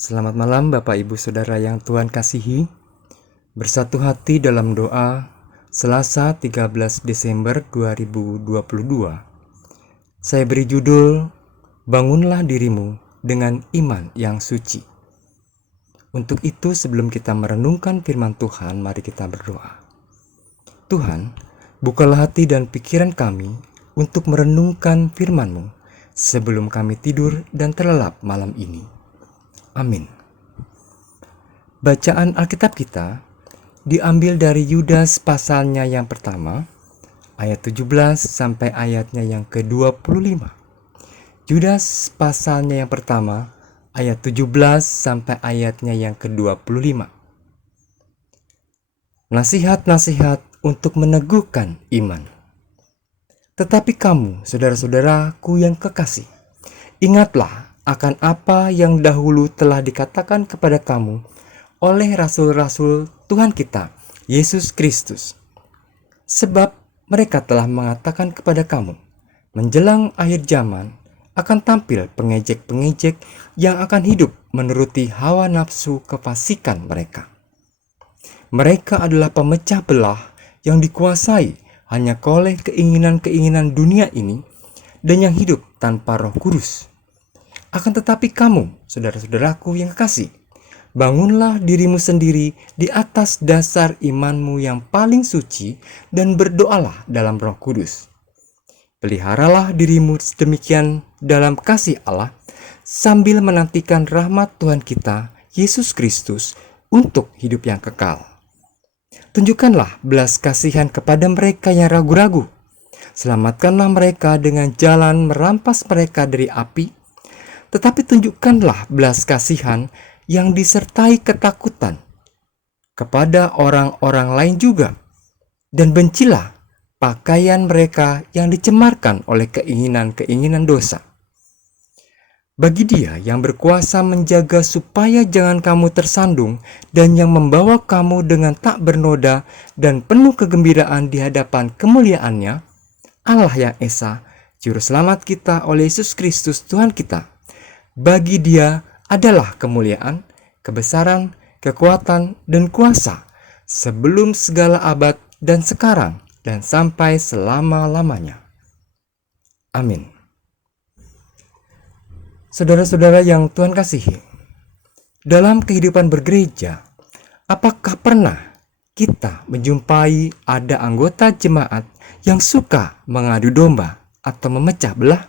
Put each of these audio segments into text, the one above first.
Selamat malam Bapak Ibu Saudara yang Tuhan kasihi. Bersatu hati dalam doa Selasa 13 Desember 2022. Saya beri judul Bangunlah dirimu dengan iman yang suci. Untuk itu sebelum kita merenungkan firman Tuhan, mari kita berdoa. Tuhan, bukalah hati dan pikiran kami untuk merenungkan firman-Mu sebelum kami tidur dan terlelap malam ini. Amin. Bacaan Alkitab kita diambil dari Yudas pasalnya yang pertama, ayat 17 sampai ayatnya yang ke-25. Yudas pasalnya yang pertama, ayat 17 sampai ayatnya yang ke-25. Nasihat-nasihat untuk meneguhkan iman. Tetapi kamu, saudara-saudaraku yang kekasih, ingatlah akan apa yang dahulu telah dikatakan kepada kamu oleh rasul-rasul Tuhan kita, Yesus Kristus. Sebab mereka telah mengatakan kepada kamu, menjelang akhir zaman akan tampil pengejek-pengejek yang akan hidup menuruti hawa nafsu kefasikan mereka. Mereka adalah pemecah belah yang dikuasai hanya oleh keinginan-keinginan dunia ini dan yang hidup tanpa Roh Kudus. Akan tetapi kamu, saudara-saudaraku yang kekasih, bangunlah dirimu sendiri di atas dasar imanmu yang paling suci dan berdoalah dalam Roh Kudus. Peliharalah dirimu sedemikian dalam kasih Allah sambil menantikan rahmat Tuhan kita, Yesus Kristus, untuk hidup yang kekal. Tunjukkanlah belas kasihan kepada mereka yang ragu-ragu. Selamatkanlah mereka dengan jalan merampas mereka dari api, tetapi tunjukkanlah belas kasihan yang disertai ketakutan kepada orang-orang lain juga, dan bencilah pakaian mereka yang dicemarkan oleh keinginan-keinginan dosa. Bagi Dia yang berkuasa menjaga supaya jangan kamu tersandung dan yang membawa kamu dengan tak bernoda dan penuh kegembiraan di hadapan kemuliaannya, Allah yang Esa, Juru Selamat kita oleh Yesus Kristus Tuhan kita. Bagi Dia adalah kemuliaan, kebesaran, kekuatan, dan kuasa sebelum segala abad dan sekarang dan sampai selama-lamanya. Amin. Saudara-saudara yang Tuhan kasihi, dalam kehidupan bergereja, apakah pernah kita menjumpai ada anggota jemaat yang suka mengadu domba atau memecah belah?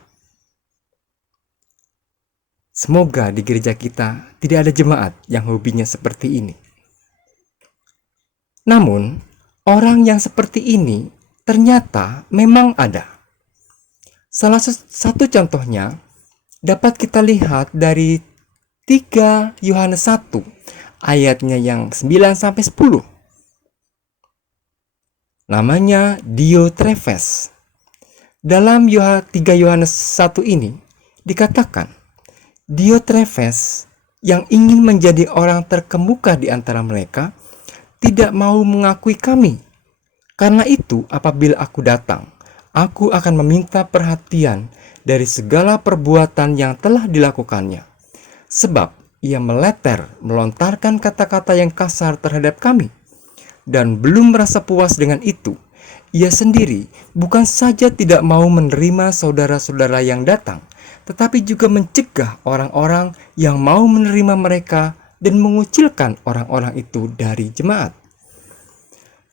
Semoga di gereja kita tidak ada jemaat yang hobinya seperti ini. Namun, orang yang seperti ini ternyata memang ada. Salah satu contohnya dapat kita lihat dari 3 Yohanes 1 ayatnya yang 9-10. Namanya Diotrefes. Dalam 3 Yohanes 1 ini dikatakan, Diotrefes yang ingin menjadi orang terkemuka di antara mereka tidak mau mengakui kami. Karena itu apabila aku datang, aku akan meminta perhatian dari segala perbuatan yang telah dilakukannya. Sebab ia melontarkan kata-kata yang kasar terhadap kami. Dan belum merasa puas dengan itu, ia sendiri bukan saja tidak mau menerima saudara-saudara yang datang, tetapi juga mencegah orang-orang yang mau menerima mereka dan mengucilkan orang-orang itu dari jemaat.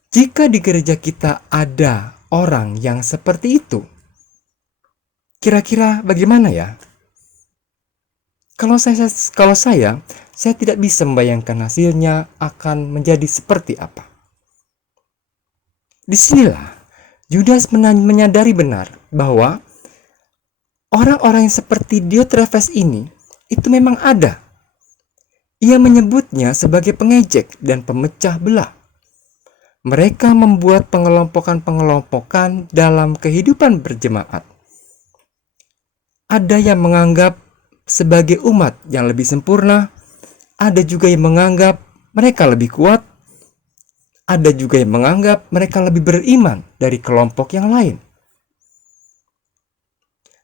Jika di gereja kita ada orang yang seperti itu, kira-kira bagaimana ya? Kalau saya tidak bisa membayangkan hasilnya akan menjadi seperti apa. Disinilah Yudas menyadari benar bahwa orang-orang yang seperti Diotrefes ini itu memang ada. Ia menyebutnya sebagai pengejek dan pemecah belah. Mereka membuat pengelompokan-pengelompokan dalam kehidupan berjemaat. Ada yang menganggap sebagai umat yang lebih sempurna, ada juga yang menganggap mereka lebih kuat, ada juga yang menganggap mereka lebih beriman dari kelompok yang lain.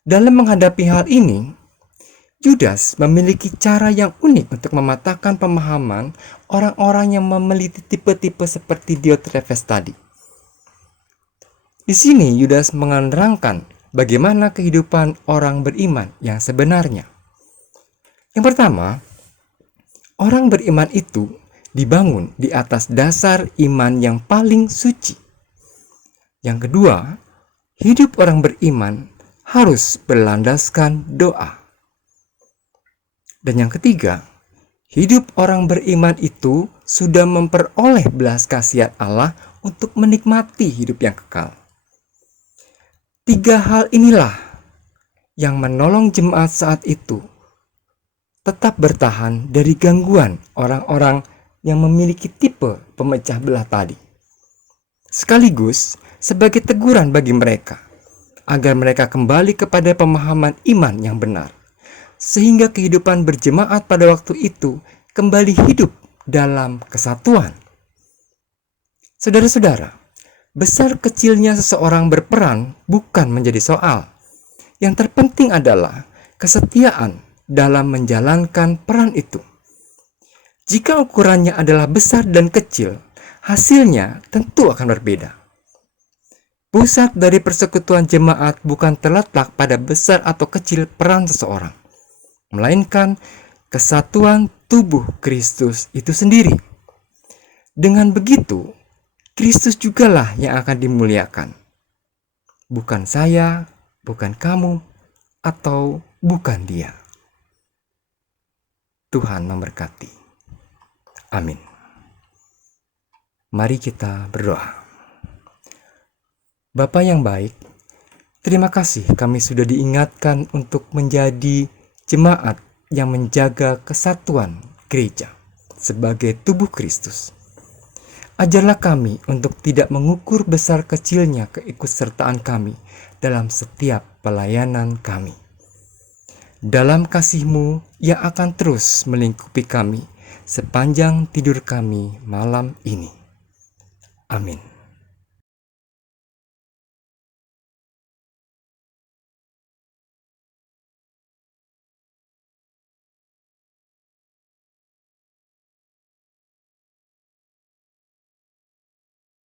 Dalam menghadapi hal ini, Yudas memiliki cara yang unik untuk mematahkan pemahaman orang-orang yang memiliki tipe-tipe seperti Diotrephes tadi. Di sini Yudas menerangkan bagaimana kehidupan orang beriman yang sebenarnya. Yang pertama, orang beriman itu dibangun di atas dasar iman yang paling suci. Yang kedua, hidup orang beriman harus berlandaskan doa. Dan yang ketiga, hidup orang beriman itu sudah memperoleh belas kasihan Allah untuk menikmati hidup yang kekal. Tiga hal inilah yang menolong jemaat saat itu tetap bertahan dari gangguan orang-orang yang memiliki tipe pemecah belah tadi. Sekaligus sebagai teguran bagi mereka, agar mereka kembali kepada pemahaman iman yang benar. Sehingga kehidupan berjemaat pada waktu itu kembali hidup dalam kesatuan. Saudara-saudara, besar kecilnya seseorang berperan bukan menjadi soal. Yang terpenting adalah kesetiaan dalam menjalankan peran itu. Jika ukurannya adalah besar dan kecil, hasilnya tentu akan berbeda. Pusat dari persekutuan jemaat bukan terletak pada besar atau kecil peran seseorang, melainkan kesatuan tubuh Kristus itu sendiri. Dengan begitu, Kristus jugalah yang akan dimuliakan. Bukan saya, bukan kamu, atau bukan dia. Tuhan memberkati. Amin. Mari kita berdoa. Bapa yang baik, terima kasih kami sudah diingatkan untuk menjadi jemaat yang menjaga kesatuan gereja sebagai tubuh Kristus. Ajarlah kami untuk tidak mengukur besar kecilnya keikutsertaan kami dalam setiap pelayanan kami. Dalam kasih-Mu yang akan terus melingkupi kami sepanjang tidur kami malam ini. Amin.